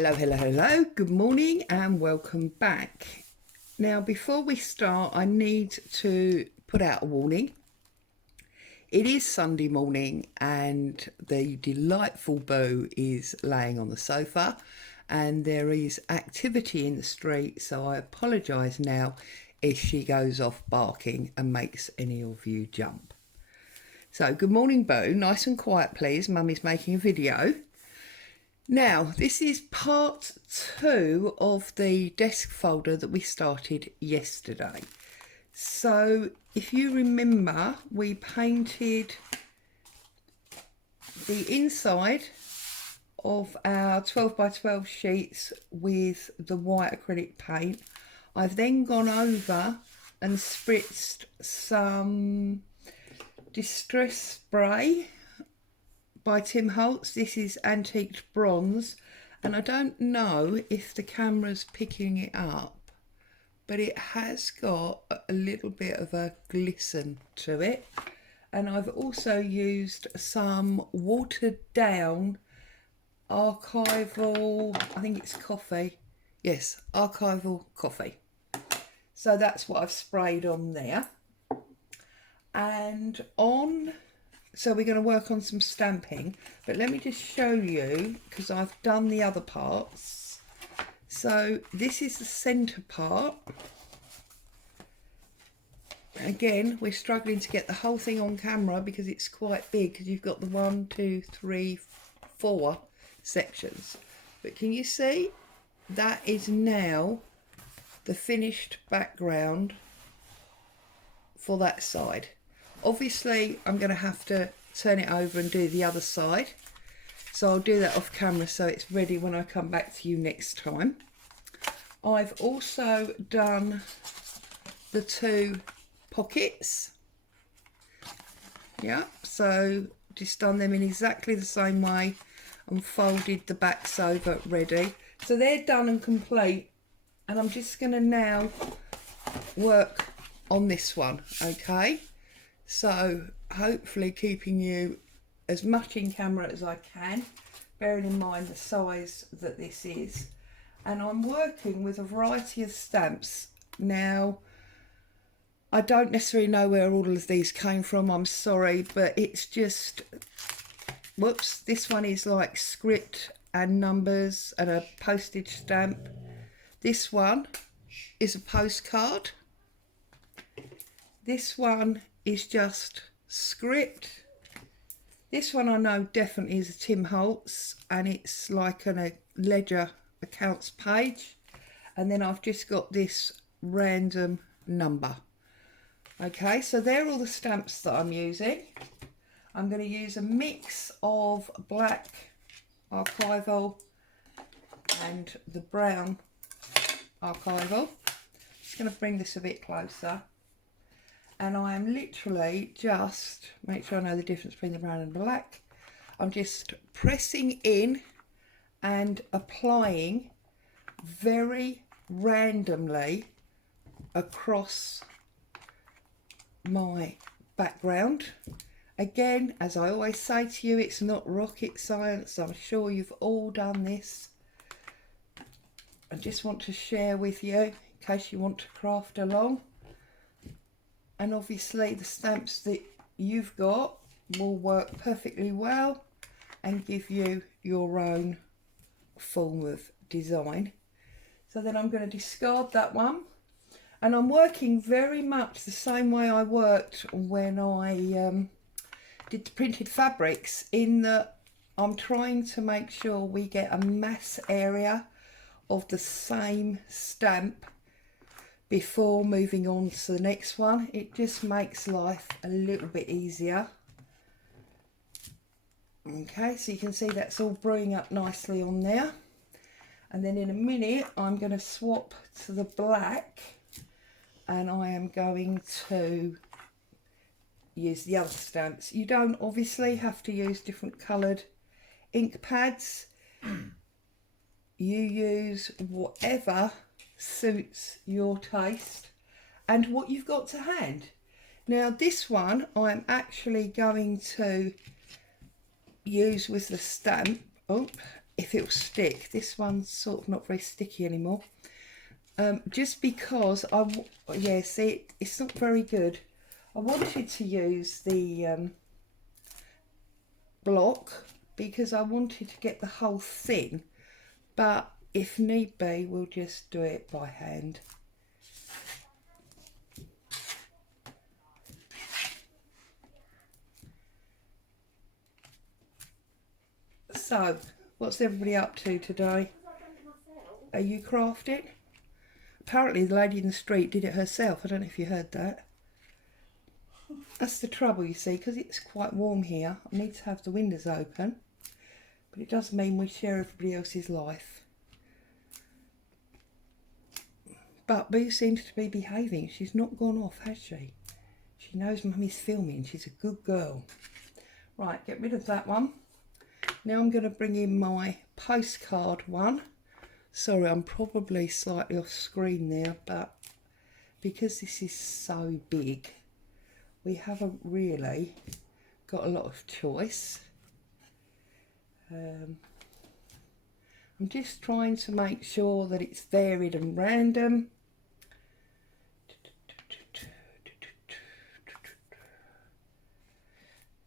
Hello, good morning and welcome back. Now, before we start, I need to put out a warning. It is Sunday morning and the delightful Boo is laying on the sofa and there is activity in the street, so I apologise now if she goes off barking and makes any of you jump. So, good morning, Boo. Nice and quiet, please. Mummy's making a video. Now, this is part 2 of the desk folder that we started yesterday. So, if you remember, we painted the inside of our 12 by 12 sheets with the white acrylic paint. I've then gone over and spritzed some Distress Spray by Tim Holtz. This is Antiqued Bronze, and I don't know if the camera's picking it up, but it has got a little bit of a glisten to it. And I've also used some watered down archival, I think it's coffee. Yes, archival coffee. So that's what I've sprayed on there. And so we're going to work on some stamping, but let me just show you, because I've done the other parts. So this is the centre part. Again, we're struggling to get the whole thing on camera because it's quite big, because you've got the 1, 2, 3, 4 sections. But can you see? That is now the finished background for that side. Obviously, I'm going to have to turn it over and do the other side. So I'll do that off camera so it's ready when I come back to you next time. I've also done the 2 pockets. Yeah, so just done them in exactly the same way and folded the backs over ready. So they're done and complete. And I'm just going to now work on this one, okay? So hopefully keeping you as much in camera as I can, bearing in mind the size that this is. And I'm working with a variety of stamps. Now, I don't necessarily know where all of these came from, I'm sorry, but it's just, whoops, this one is like script and numbers and a postage stamp. This one is a postcard. This one is just script. This one I know definitely is a Tim Holtz, and it's like a ledger accounts page. And then I've just got this random number. Okay, so they're all the stamps that I'm using. I'm going to use a mix of black archival and the brown archival. Just going to bring this a bit closer. And I am literally just, make sure I know the difference between the brown and black. I'm just pressing in and applying very randomly across my background. Again, as I always say to you, it's not rocket science. I'm sure you've all done this. I just want to share with you in case you want to craft along. And obviously the stamps that you've got will work perfectly well and give you your own form of design. So then I'm going to discard that one. And I'm working very much the same way I worked when I did the printed fabrics, in that I'm trying to make sure we get a mass area of the same stamp before moving on to the next one. It just makes life a little bit easier. Okay, so you can see that's all brewing up nicely on there. And then in a minute I'm going to swap to the black, and I am going to use the other stamps. You don't obviously have to use different coloured ink pads. You use whatever suits your taste and what you've got to hand. Now this one I'm actually going to use with the stamp if it'll stick. This one's sort of not very sticky anymore. Just because yeah, see, it's not very good. I wanted to use the block because I wanted to get the whole thing, but if need be, we'll just do it by hand. So, what's everybody up to today? Are you crafting? Apparently the lady in the street did it herself. I don't know if you heard that. That's the trouble, you see, because it's quite warm here. I need to have the windows open, but it does mean we share everybody else's life. But Boo seems to be behaving. She's not gone off, has she? She knows Mummy's filming. She's a good girl. Right, get rid of that one. Now I'm going to bring in my postcard one. Sorry, I'm probably slightly off screen there, but because this is so big, we haven't really got a lot of choice. I'm just trying to make sure that it's varied and random.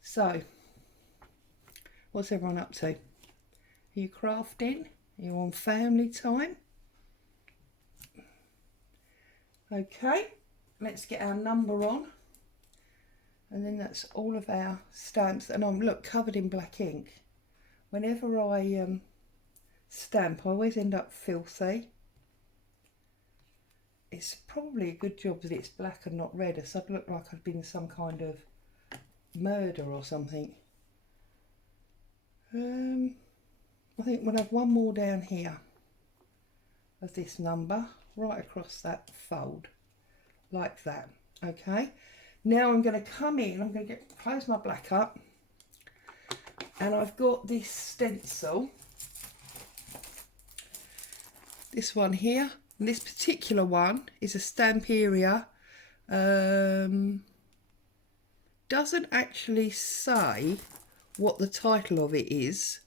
So, what's everyone up to? Are you crafting? Are you on family time? Okay, let's get our number on. And then that's all of our stamps. And I'm, look, covered in black ink. Whenever I stamp, I always end up filthy. It's probably a good job that it's black and not red, as I'd look like I'd been some kind of murder or something. I think we'll have one more down here of this number right across that fold like that. Okay, now I'm going to come in, I'm going to close my black up, and I've got this stencil, this one here, and this particular one is a Stamperia. Doesn't actually say what the title of it is,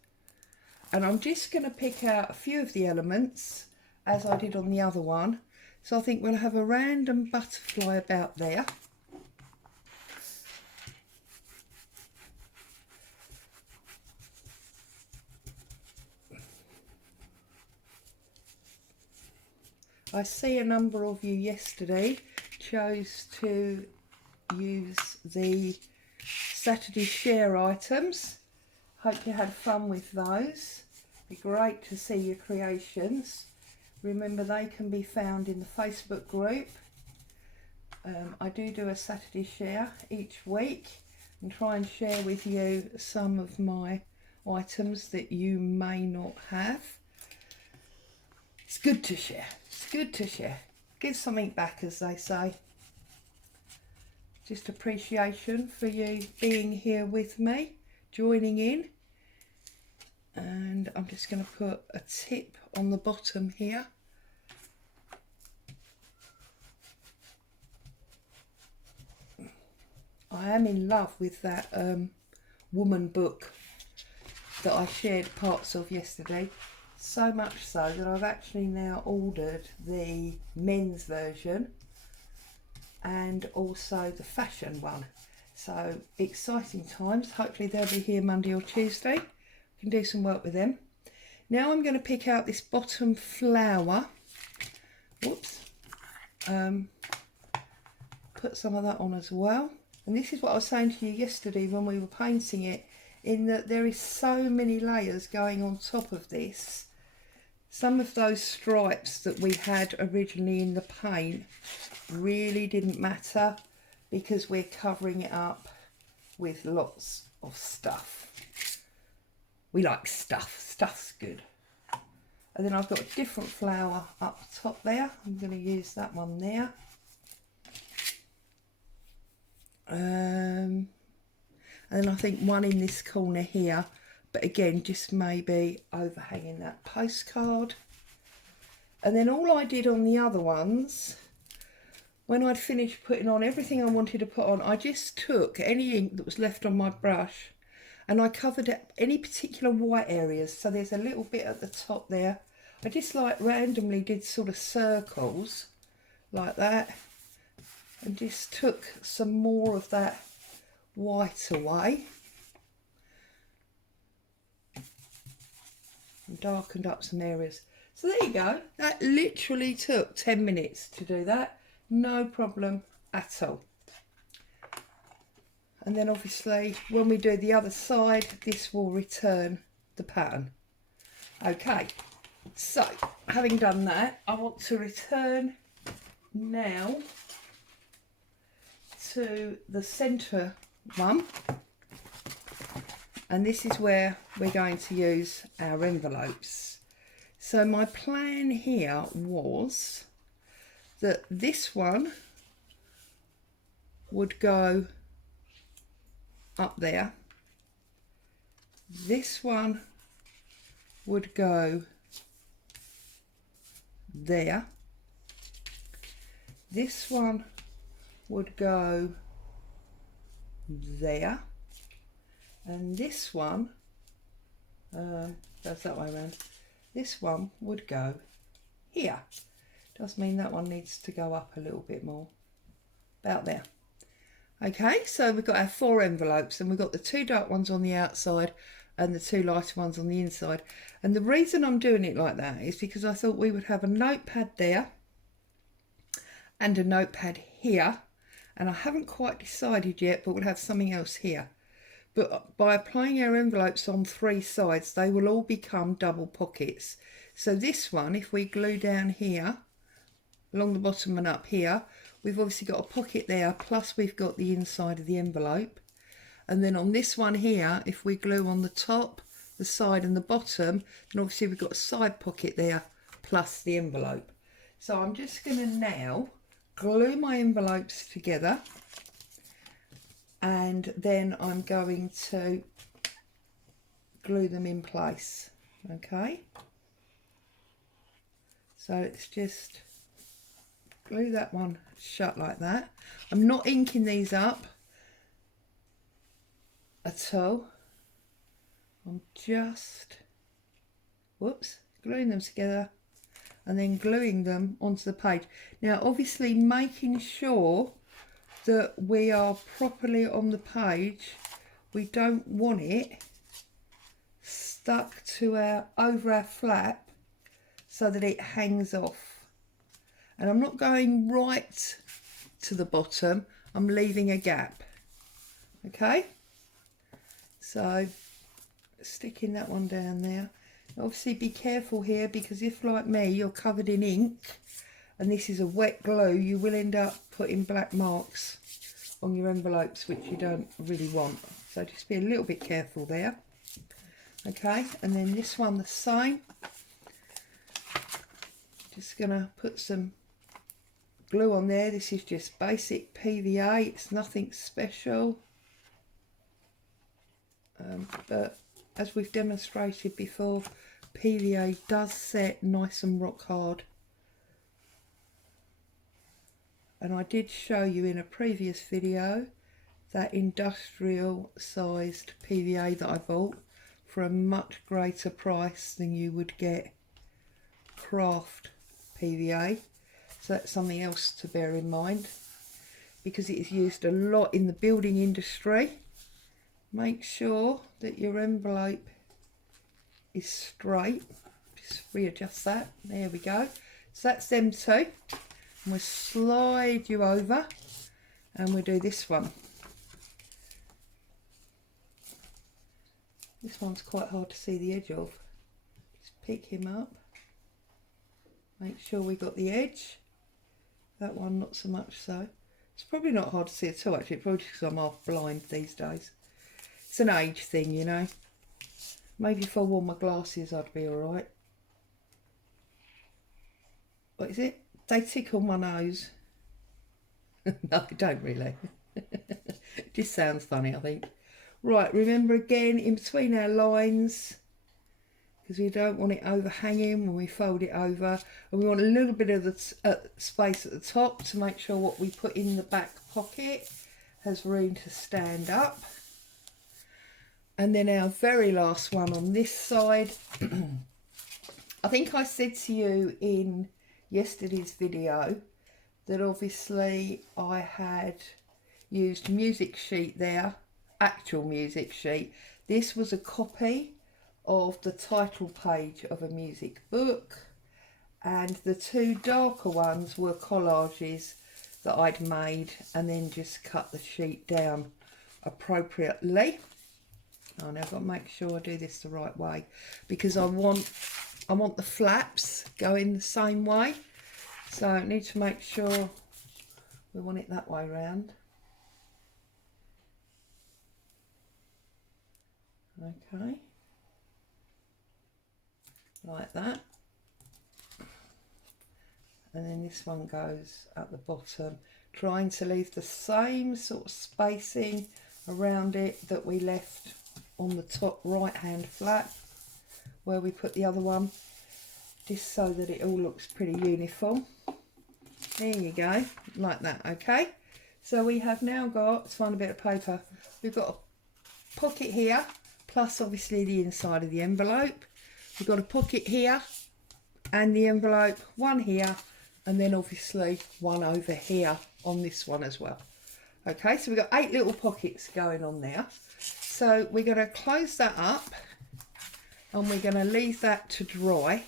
and I'm just going to pick out a few of the elements as I did on the other one. So I think we'll have a random butterfly about there. I see a number of you yesterday chose to use the Saturday share items. Hope you had fun with those. Be great to see your creations. Remember, they can be found in the Facebook group. I do a Saturday share each week and try and share with you some of my items that you may not have. It's good to share. It's good to share. Give something back, as they say. Just appreciation for you being here with me, joining in. And I'm just going to put a tip on the bottom here. I am in love with that woman book that I shared parts of yesterday. So much so that I've actually now ordered the men's version and also the fashion one. So exciting times. Hopefully they'll be here Monday or Tuesday. Can do some work with them. Now I'm going to pick out this bottom flower. Whoops. Put some of that on as well. And this is what I was saying to you yesterday when we were painting it, in that there is so many layers going on top of this. Some of those stripes that we had originally in the paint really didn't matter because we're covering it up with lots of stuff. We like stuff. Stuff's good. And then I've got a different flower up top there. I'm going to use that one there. And then I think one in this corner here, but again just maybe overhanging that postcard. And then all I did on the other ones, when I'd finished putting on everything I wanted to put on, I just took any ink that was left on my brush and I covered any particular white areas. So there's a little bit at the top there. I just like randomly did sort of circles like that and just took some more of that white away and darkened up some areas. So there you go. That literally took 10 minutes to do that. No problem at all. And then obviously when we do the other side, this will return the pattern. Okay, so having done that, I want to return now to the centre one. And this is where we're going to use our envelopes. So my plan here was that this one would go up there, this one would go there, this one would go there, and this one goes that way around. This one would go here. Does mean that one needs to go up a little bit more, about there. Okay, so we've got our 4 envelopes, and we've got the 2 dark ones on the outside and the 2 lighter ones on the inside. And the reason I'm doing it like that is because I thought we would have a notepad there and a notepad here, and I haven't quite decided yet, but we'll have something else here. But by applying our envelopes on 3 sides, they will all become double pockets. So this one, if we glue down here along the bottom and up here, we've obviously got a pocket there, plus we've got the inside of the envelope. And then on this one here, if we glue on the top, the side and the bottom, then obviously we've got a side pocket there, plus the envelope. So I'm just going to now glue my envelopes together, and then I'm going to glue them in place. Okay, so let's just glue that one shut like that. I'm not inking these up at all. I'm just, whoops, gluing them together and then gluing them onto the page. Now obviously making sure that we are properly on the page. We don't want it stuck to over our flap so that it hangs off. And I'm not going right to the bottom, I'm leaving a gap. Okay, so sticking that one down there. Obviously be careful here, because if like me you're covered in ink and this is a wet glue, you will end up putting black marks on your envelopes, which you don't really want. So just be a little bit careful there. Okay, and then this one the same. Just gonna put some glue on there. This is just basic PVA, it's nothing special, but as we've demonstrated before, PVA does set nice and rock hard. And I did show you in a previous video that industrial sized PVA that I bought for a much greater price than you would get craft PVA. So that's something else to bear in mind, because it is used a lot in the building industry. Make sure that your envelope is straight. Just readjust that. There we go. So that's them 2. And we'll slide you over and we'll do this one. This one's quite hard to see the edge of. Just pick him up. Make sure we got the edge. That one not so much so. It's probably not hard to see at all actually, probably because I'm half blind these days. It's an age thing, you know. Maybe if I wore my glasses I'd be alright. What is it? They tickle my nose. No, they don't really. It just sounds funny, I think. Right, remember again, in between our lines, because we don't want it overhanging when we fold it over, and we want a little bit of the space at the top to make sure what we put in the back pocket has room to stand up. And then our very last one on this side. I think I said to you in yesterday's video that obviously I had used music sheet there, actual music sheet. This was a copy of the title page of a music book, and the two darker ones were collages that I'd made and then just cut the sheet down appropriately. Oh, now I've got to make sure I do this the right way, because I want the flaps going the same way, so I need to make sure we want it that way round. Okay, like that. And then this one goes at the bottom, trying to leave the same sort of spacing around it that we left on the top right hand flap where we put the other one, just so that it all looks pretty uniform. There you go, like that. Okay, so we have now got, let's find a bit of paper, we've got a pocket here, plus obviously the inside of the envelope. We've got a pocket here and the envelope, one here, and then obviously one over here on this one as well. Okay, so we've got 8 little pockets going on there. So we're going to close that up and we're going to leave that to dry.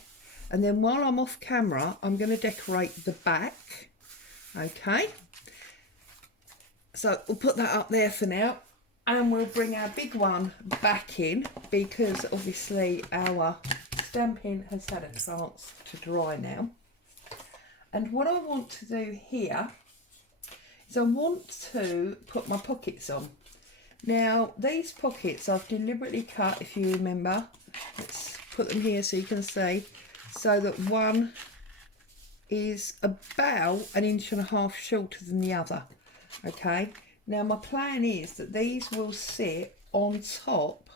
And then while I'm off camera, I'm going to decorate the back. Okay, so we'll put that up there for now, and we'll bring our big one back in, because obviously our stamping has had a chance to dry now. And what I want to do here is I want to put my pockets on. Now these pockets I've deliberately cut, if you remember. Let's put them here so you can see, so that one is about 1.5 inches shorter than the other. Okay, now my plan is that these will sit on top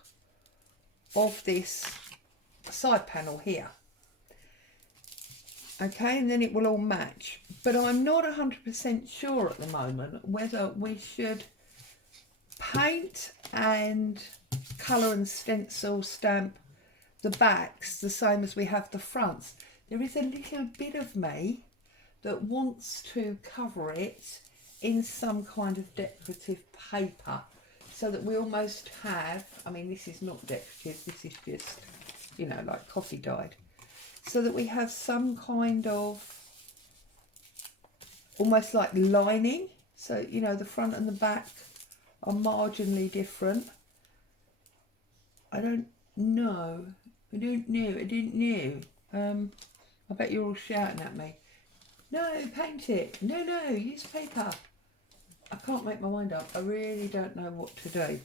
of this side panel here. Okay, and then it will all match. But I'm not 100% sure at the moment whether we should paint and colour and stencil stamp the backs the same as we have the fronts. There is a little bit of me that wants to cover it in some kind of decorative paper, so that we almost have, I mean this is not decorative, this is just, you know, like coffee dyed, so that we have some kind of almost like lining, so you know the front and the back are marginally different. I don't know. I didn't know. I bet you're all shouting at me. No, paint it. No, use paper. I can't make my mind up. I really don't know what to do.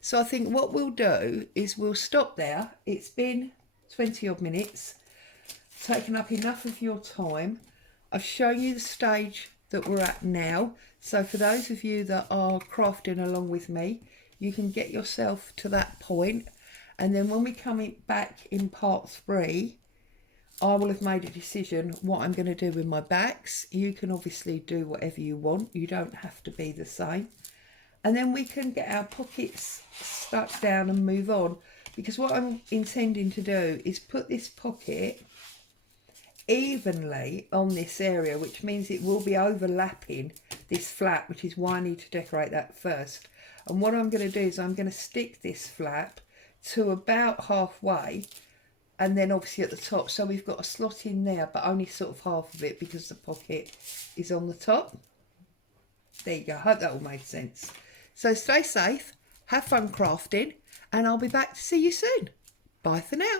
So I think what we'll do is we'll stop there. It's been 20 odd minutes, taken up enough of your time. I've shown you the stage that we're at now. So for those of you that are crafting along with me, you can get yourself to that point. And then when we come back in part 3, I will have made a decision what I'm going to do with my backs. You can obviously do whatever you want. You don't have to be the same. And then we can get our pockets stuck down and move on. Because what I'm intending to do is put this pocket evenly on this area, which means it will be overlapping this flap, which is why I need to decorate that first. And what I'm going to do is I'm going to stick this flap to about halfway, and then obviously at the top, so we've got a slot in there, but only sort of half of it because the pocket is on the top. There you go. I hope that all made sense. So stay safe, have fun crafting, and I'll be back to see you soon. Bye for now.